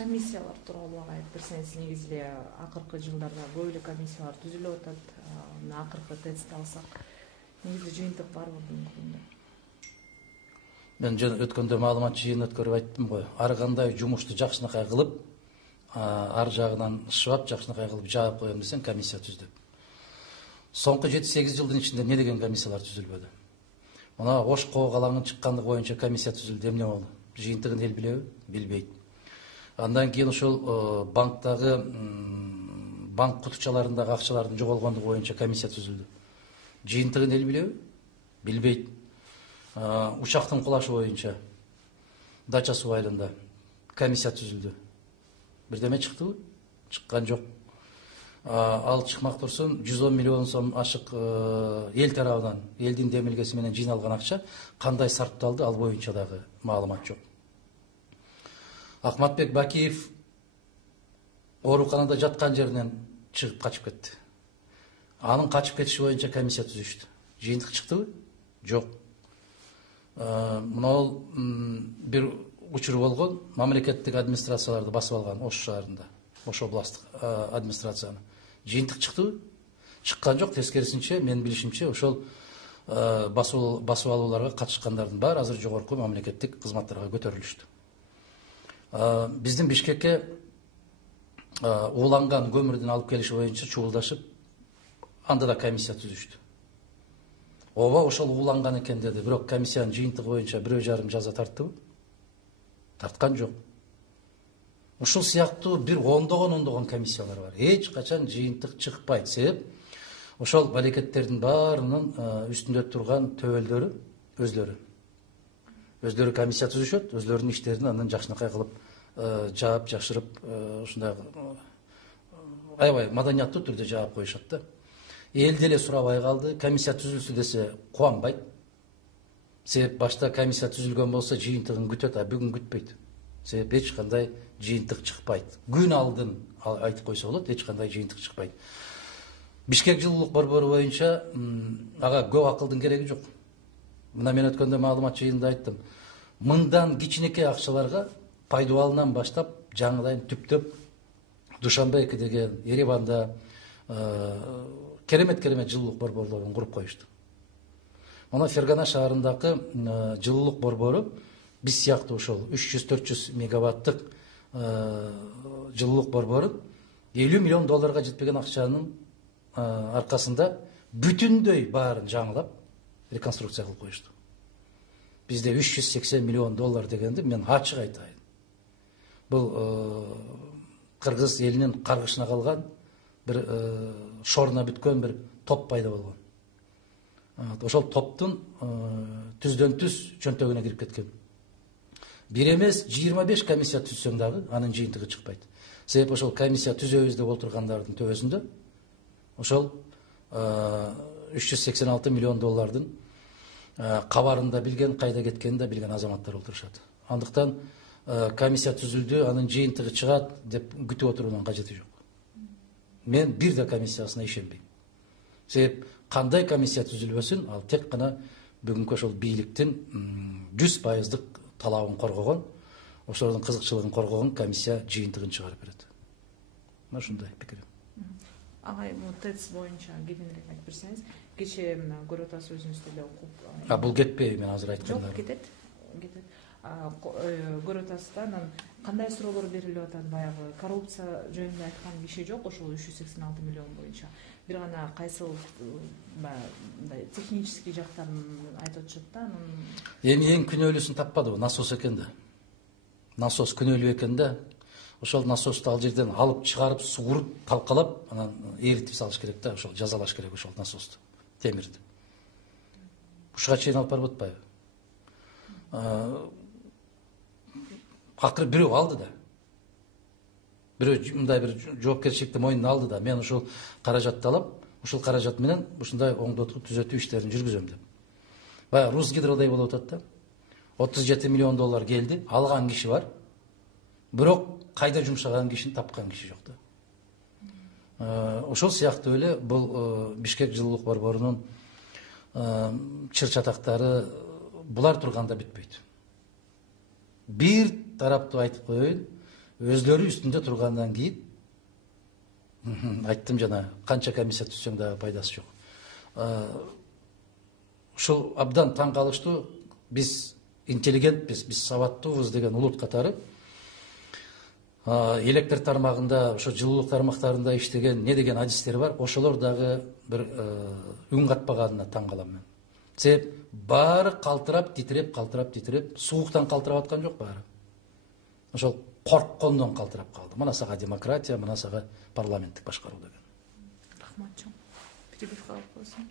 комиссиялар тууралуу айтып берсеңиз, негизи эле акыркы жылдарда көп эле комиссиялар түзүлүп атат. Мына акыркы тестти алсак, негизи жыйынтык барбы бүгүнкү күндө? Мен жөн өткөндө маалымат жыйын өткөрүп айттым го. Ар кандай жумушту жакшынакай кылып, ар жагынан шыбап жакшынакай кылып жаап коем десең, комиссия түз деп. Соңку 7-8 жылдын ичинде не деген комиссиялар түзүлбөдү? Мына Ош Коо калаңын чыккандыгы боюнча комиссия түзүлдү. Эмне болду? Жыйынтыгын эл билеби? Билбейт. Андан кийин ошол банктагы банк кутучаларындагы акчалардын жоголгондугу боюнча комиссия түзүлдү. Жыйынтыгын эл билеби? Билбейт. Учактын кулашы боюнча Дача суу айылында комиссия түзүлдү. Бирдеме чыктыбы? Чыккан жок. Ал чыкмак турсун 110 миллион сом ашык эл тарабынан, элдин демилгеси менен жыйналган акча кандай сарпталды, ал боюнча дагы маалымат жок. Акматбек Бакиев ооруканада жаткан жеринен чыгып качып кетти. Анын качып кетиши боюнча комиссия түзүштү. Жыйынтык чыктыбы? Жок. Мына бир учур болгон, мамлекеттик администрацияларды басып алган Ош шаарында, Ош областтык администрацияны. Жыйынтык чыктыбы? Чыккан жок. Тескерисинче, мен билишимче, ошол басып алууларга катышкандардын баары азыр жогорку мамлекеттик кызматтарга көтөрүлүштү. Биздин Бишкекке ууланган көмүрдүн алып келиши боюнча чугулдашып, анда да комиссия түзүштү. Ооба ошол ууланган экен деди, бирок комиссиянын жыйынтыгы боюнча 1,5 жаза тарттыбы? Тарткан жок. Ушул сыяктуу бир ондогон комиссиялар бар. Эч качан жыйынтык чыкпайт. Себеп ошол балекеттердин баарынын үстүндө турган төбөлдөрү өздөрү комиссия түзүшөт, өздөрүнүн иштерин андан жакшынакай кылып жаап, жашырып, ушундай аябай маданияттуу түрдө жаап коюшат да. Эл деле сурабай калды, комиссия түзүлсү десе кубанбайт. Себеп башта комиссия түзүлгөн болсо жыйынтыгын күтөт, а бүгүн күтпөйт. Себеп эч кандай жыйынтык чыкпайт. Күн алдын айтып койсо болот, эч кандай жыйынтык чыкпайт. Бишкек жылуулук борбору боюнча ага көп акылдын кереги жок. Мына мен өткөндө маалымат жыйынында айттым. Мыңдан кичинекей акчаларга Пайдубалынан баштап жаңыдан түптөп Душанбе деген Ереванда керемет жылуулук борборлорун куруп коюшту. Мына Фергана шаарындагы жылуулук борбору биз сыяктуу ошол 300-400 мегаваттык жылуулук борбору $50 миллион жетпеген акчанын аркасында бүтүндөй баарын жаңылап реконструкция кылып коюшту. Бизде $380 миллион дегенди мен ачык айтайын. Бул кыргыз элинин каргышына калган бир шорна бүткөн бир топ пайда болгон. Ошол топтун түздөн түз чөнтөгүнө кирип кеткен. Бир эмес 25 комиссия түзсөң дагы анын жыйынтыгы чыкпайт. Себеп ошол комиссия түзөбүз деп отургандардын төбөсүндө ошол $386 миллион кабарын да билген, кайда кеткенин да билген азаматтар отурушат. Андыктан комиссия түзүлдү, анын жыйынтыгы чыгат деп күтүп отуруунун кажети жок. Мен бир да комиссиясына ишенбейм. Себеп кандай комиссия түзүлбөсүн, ал тек гана бүгүнкү ошол бийликтин 100% талабын коргогон, ошолордун кызыкчылыгын коргогон комиссия жыйынтыгын чыгарып берет. Мына ушундай пикирим. Агай, ТЭЦ боюнча кененирээк айтып берсеңиз, кечээ көрүп атасыз өзүңүз деле окуп. Бул кетпейби мен азыр айткандарым? Жок, кетет. Көрүп атасыз да, анан кандай суроолор берилип атат, баягы коррупция жөнүндө айткан киши жок, ошол 386 миллион боюнча. Бир гана кайсыл мындай технический жактарын айтып атышат да, анын эң күнөөлүүсүн таппадыбы? Насос экен да. Насос күнөөлүү экен да. Ошол насосту ал жерден алып чыгарып, сугуруп, талкалап, анан эритип салыш керек да, ошол жазалаш керек ошол насосту, темирди. Ушуга чейин алып барып атпайбы? Акыры бирөө алды да. Бирөө мындай бир жоопкерчиликти мойнуна алды да. Мен ушул каражатты алып, ушул каражат менен ушундай оңдотуу, түзөтүү иштерин жүргүзөм деп. Баягы Русгидродай болуп атат да. $37 миллион келди, алган киши бар. Бирок кайда жумшаган кишини тапкан киши жок да. Ошол сыяктуу эле бул Бишкек жылуулук борборунун чыр-чатактары булар турганда бүтпөйт. Бир тараптуу айтып коеюн, өздөрү үстүндө тургандан кийин айттым жана канча комиссия түзсөң дагы пайдасы жок. Ушул абдан таң калыштуу. Биз интеллигентпиз, биз сабаттуубуз деген улут катары электр тармагында, ошо жылуулук тармактарында иштеген не деген адистер бар, ошолор дагы бир үн катпаганына таң калам мен. Себеп баары калтырап, титиреп, сууктан калтырап аткан жок баары. Ошол корккондон калтырап калды. Мына сага демократия, мына сага парламенттик башкаруу деген. Рахмат чоң. Перебивка алып койсоң.